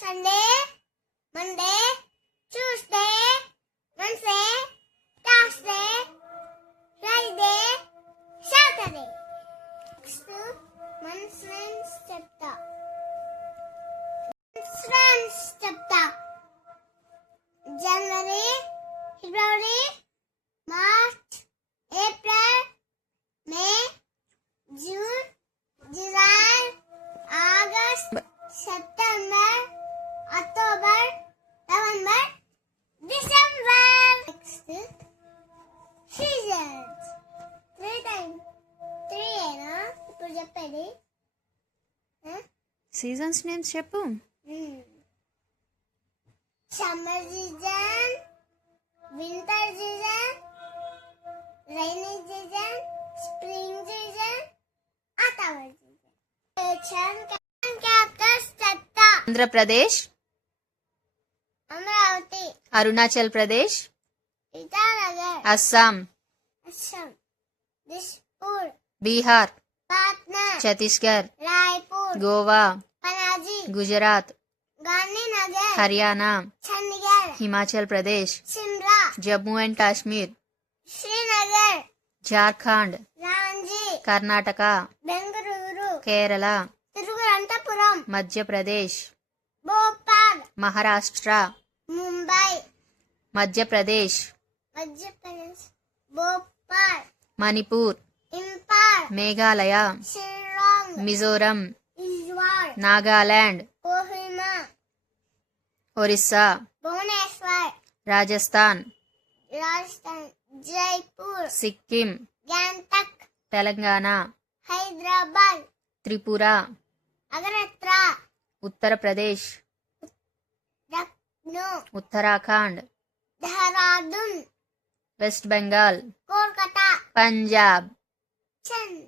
Sunday, Monday, Tuesday, Wednesday, Thursday, Friday, Saturday. Next month's chapter. చెప్పేది? Seasons names చెప్పు. Summer season winter season rainy season spring season autumn season. Andhra Pradesh. Amaravati. Arunachal Pradesh. Itanagar. Assam. Assam. Dispur Bihar. Chhattisgarh Goa Gujarat Haryana Himachal Pradesh Jammu and Kashmir Srinagar Jharkhand Karnataka Bengaluru Kerala Thiruvananthapuram Madhya Pradesh Maharashtra Mumbai Madhya Pradesh Manipur Meghalaya Mizoram Nagaland Orissa Bhubaneswar Rajasthan Rajasthan Jaipur Sikkim Gangtok Telangana Hyderabad Tripura Agartala Uttar Pradesh Uttarakhand Dehradun west Bengal Kolkata Punjab Chandigarh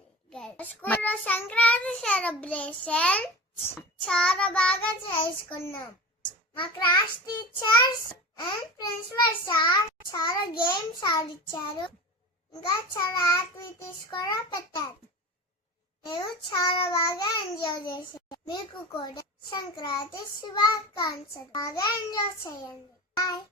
స్కూల్లో Sankranti celebration చాలా బాగా చేసుకున్నాం. మా class teachers and principal sir చాలా games ఆడిచ్చారు. ఇంకా చాలా activities కూడా పెట్టారు. మేము చాలా బాగా ఎంజాయ్ చేసాం మీకు కూడా సంక్రాంతి శుభాకాంక్షలు. బాగా ఎంజాయ్ చేయండి. బాయ్.